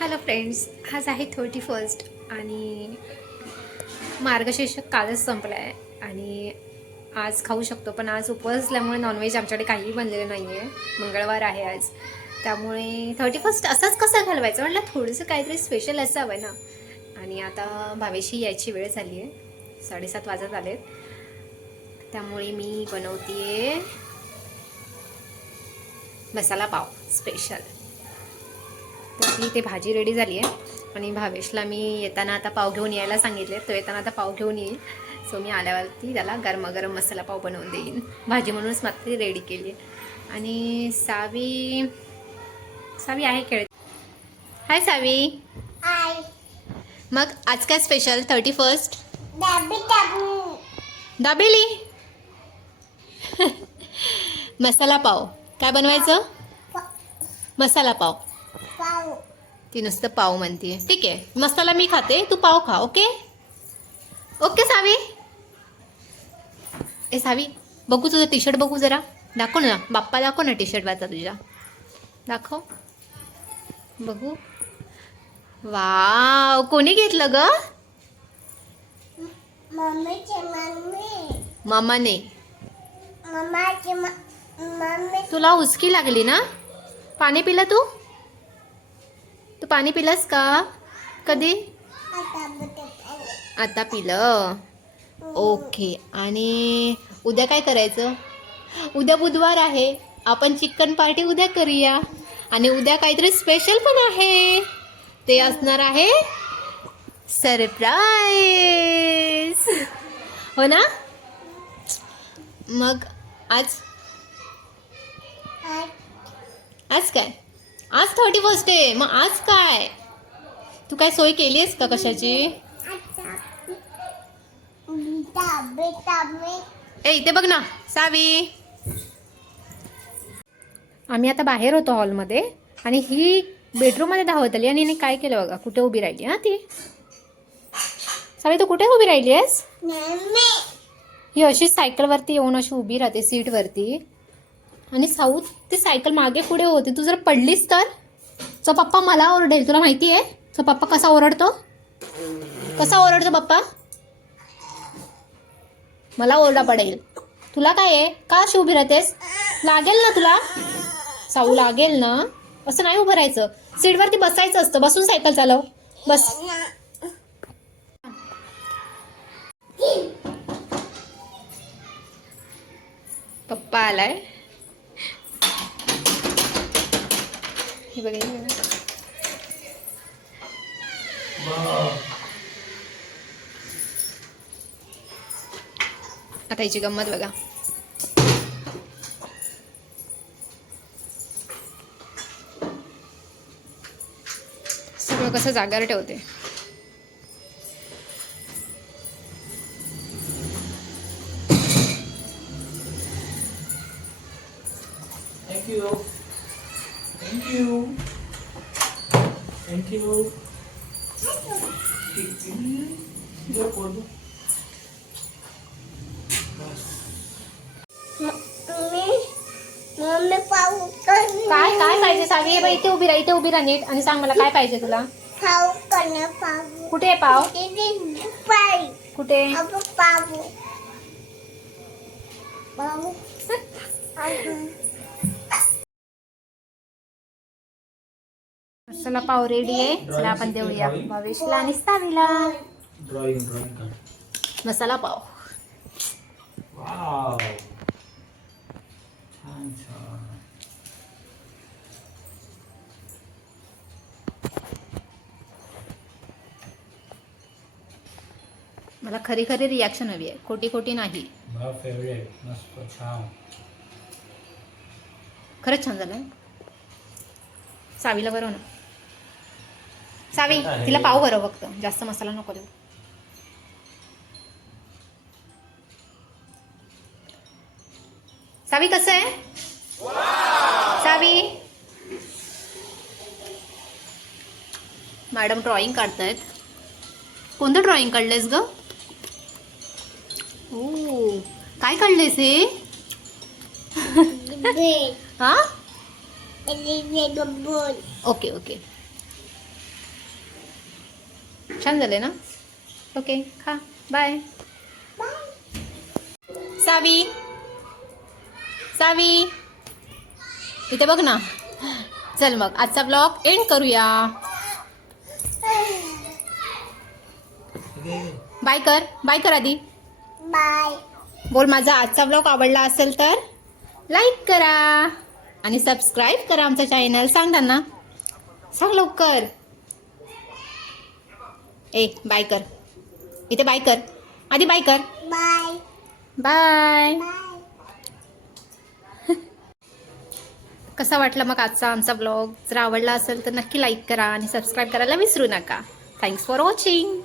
Hello friends, आज आहे 31 आणि मार्गशीर्ष कालच संपला आहे आणि आज खाऊ शकतो. पण आज उपवास असल्यामुळे नॉनव्हेज आमच्याकडे काहीही बनलेलं नाही आहे. मंगळवार आहे आज, त्यामुळे 31 असंच कसं घालवायचं म्हटलं, थोडंसं काहीतरी स्पेशल असावं ना. आणि आता भावेशी यायची वेळ झाली आहे, 7:30 वाजत आलेत. त्यामुळे मी बनवते मसाला पाव स्पेशल. तर आपली इथे भाजी रेडी झाली आहे आणि भावेशला मी येताना आता पाव घेऊन यायला सांगितले. तो येताना आता पाव घेऊन येईल. सो मी आल्यावरती त्याला गरमागरम मसाला पाव बनवून देईन. भाजी म्हणूनच मात्र ती रेडी केली आहे. आणि सावी आहे खेळत. हाय सावी. हाय. मग आज काय स्पेशल 31? दाबेली. मसाला पाव. काय बनवायचं? मसाला पाव. ती नुसतं पाव म्हणते. ठीक आहे, मसाला मी खाते, तू पाव खा. ओके ओके सावी. ए सावी, बघू तुझं टी शर्ट बघू जरा. दाखव ना बाप्पा, दाखव ना टी शर्ट वाचा तुझ्या. दाखव बघू. वाव, कोणी घेतलं ग? मामाने. तुला उचकी लागली ना? पाणी पिलं तू पाणी पिलंस का? कधी? आता पिलं. ओके. आणि उद्या काय करायचं? उद्या बुधवार आहे, आपण चिकन पार्टी उद्या करूया. आणि उद्या काहीतरी स्पेशल पण आहे, ते असणार आहे सरप्राईज. हो ना? मग आज काय? आज 31 आहे. मग आज काय? तू काय सोय केली आहेस का कशाची? ए इथे बघ ना सावी. आम्ही आता बाहेर होतो हॉलमध्ये आणि ही बेडरूममध्ये धावत आली आणि हिने काय केलं बघा, कुठे उभी राहिली. हा ती सावी, तू कुठे उभी राहिली आहेस? ही अशी सायकलवरती येऊन अशी उभी राहते सीटवरती. आणि साऊथ ती सायकल मागे पुढे होते. तू जर पडलीस तर तो पप्पा मला ओरडेल. तुला माहिती आहे तो पप्पा कसा ओरडतो? पप्पा? मला ओरडा पडेल. तुला काय आहे? का अशी उभी राहतेस? लागेल ना तुला साऊ, लागेल ना. असं नाही उभं राहायचं, सीटवरती बसायचं असतं. बसून सायकल चालव. बस. पप्पा आलाय. हे बघा. आता याची गंमत बघा. सगळं कसं जागार ठेवते. Thank you. काय पाहिजे सावी? बाई इथे उभी राहा नीट आणि सांग मला काय पाहिजे तुला. कुठे आहे पाव? कुठे? मसाला पाव रेडी आहे. चला आपण देऊया भावेशला आणि सावीला मसाला पाव. वाव, छान छान. मला खरी रिॲक्शन हवी आहे, खोटी नाही. माझा फेवरेट. मस्त छान. खरंच छान झालं. सावीला बरं ना. सावी, तिला पाव बरं, फक्त जास्त मसाला नको देऊ. सावी कसं आहे? सावी, मॅडम ड्रॉइंग काढतायत. कोणतं ड्रॉइंग काढलंयस ग? ओ, काय काढलंयस हे? हा, ओके ओके. छान झाले ना. ओके खा. बाय. सावी सावी इथे बघ ना. चल मग आजचा ब्लॉग एंड करूया. बाय कर आधी. बाय. बोल माझा आजचा ब्लॉग आवडला असेल तर लाईक करा आणि सबस्क्राईब करा आमचं चॅनल. सांग त्यांना. सांग लवकर. बाय कर. इथे बाय कर. आधी बाय कर. बाय. बाय. बाय. कसा वाटला मग आजचा आमचा ब्लॉग. जर आवडला असेल तर नक्की लाईक करा आणि सबस्क्राईब करायला विसरू नका. Thanks for watching.